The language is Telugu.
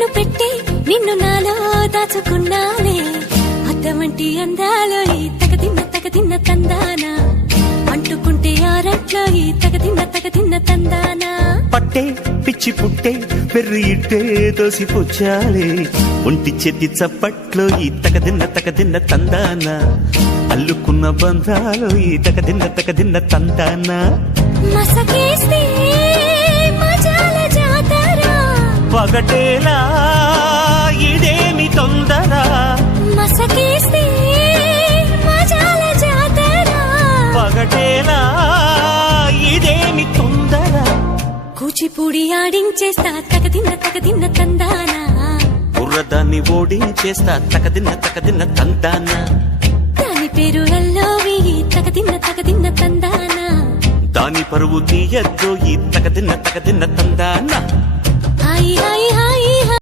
కన్ను పెట్టి నిన్ను నాలో దాచుకున్నానే. అద్దమంటి అందాలో ఈ తగదిన్న తగదిన్న తందానా? అంటుకుంటే ఆరట్లో ఈ తగదిన్న తగదిన్న తందానా? పట్టే పిచ్చి పుట్టే పెర్రి ఇట్టే దోసిపుచ్చాలే ఒంటి చేతి చప్పట్లో ఈ తకదిన్న తకదిన్న తందాన? అల్లుకున్న బంధాలు ఈ తకదిన్న తకదిన్న తందాన? మసకేస్తే పగటేలా ఇదేమి తొందర? మసకేస్తే పగటేలా ఇదేమి తొందర? కూచిపూడి ఆడించేస్తా తగదిన్న తగదిన్న తందానా? బుర్రదాన్ని ఓడించేస్తా తకదిన్న తకదిన్న తందాన? దాని పేరు ఎల్లోవి తగదిన్న తగదిన్న తందానా? దాని పరువు తీయద్దు ఈ తకదిన్న తకదిన్న తందాన?